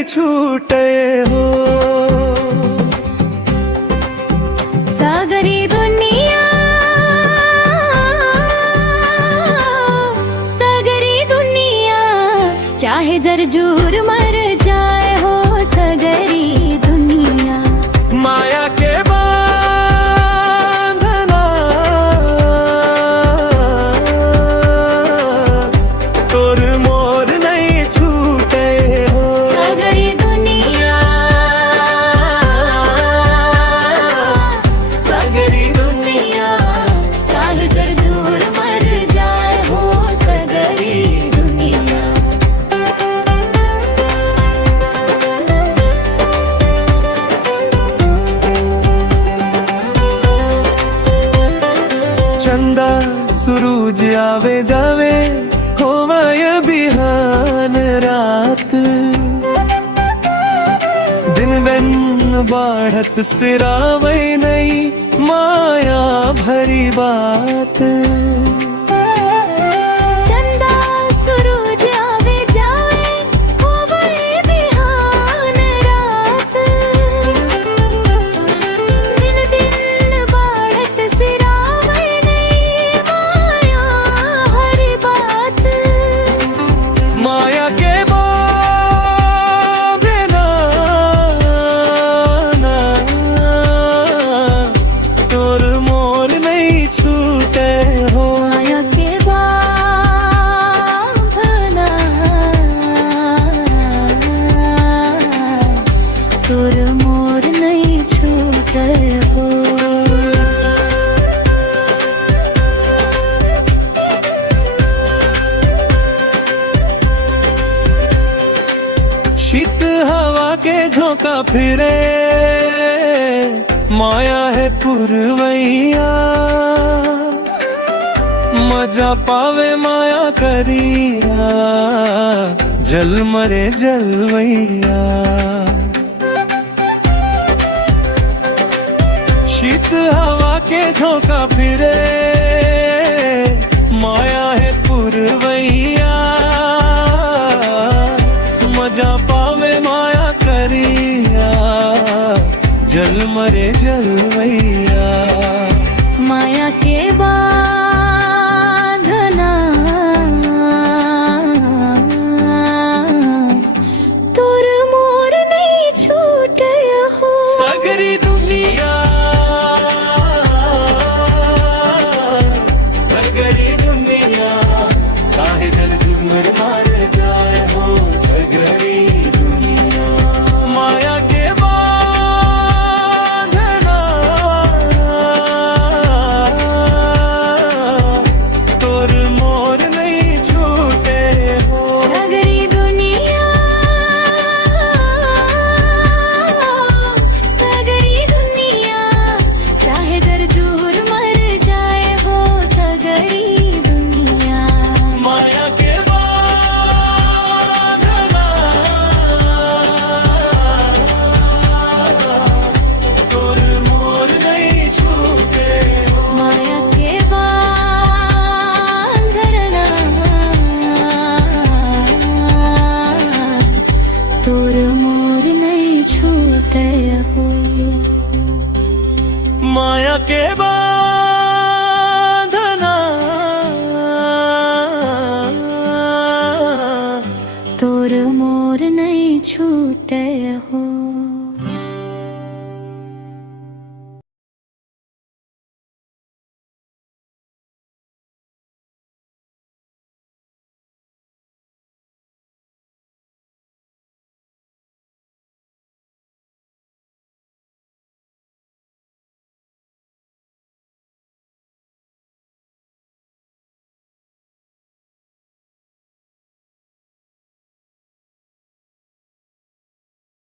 नहीं छूटे हो। सागरी दुनिया, सागरी दुनिया, चाहे जरजूर मर जाए हो। सगरी दुनिया माया के बांधना, तोर मोर नहीं छूटे हो। सगरी दुनिया, सागरी दुनिया, चाहे जरजूर मर जाए हो। सगरी दुनिया चंदा सुरूज आवे जावे होवाय बिहान रात। दिन बन बाढ़त सिरावे नहीं माया भरी बात। चंदा सुरूज आवे जावे होवे बिहान रात। दिन दिन बाढ़त सिरावे नहीं माया हरी बात। माया के बांधना तोर मोर नहीं छूटे हो। माया के बांधना तोर मोर नहीं छूटे हो। शीत हवा के झोंका फिरे माया है पुरवैया। मजा पावे माया करिया जल मरे जलवैया। शीत हवा के झोंका फिरे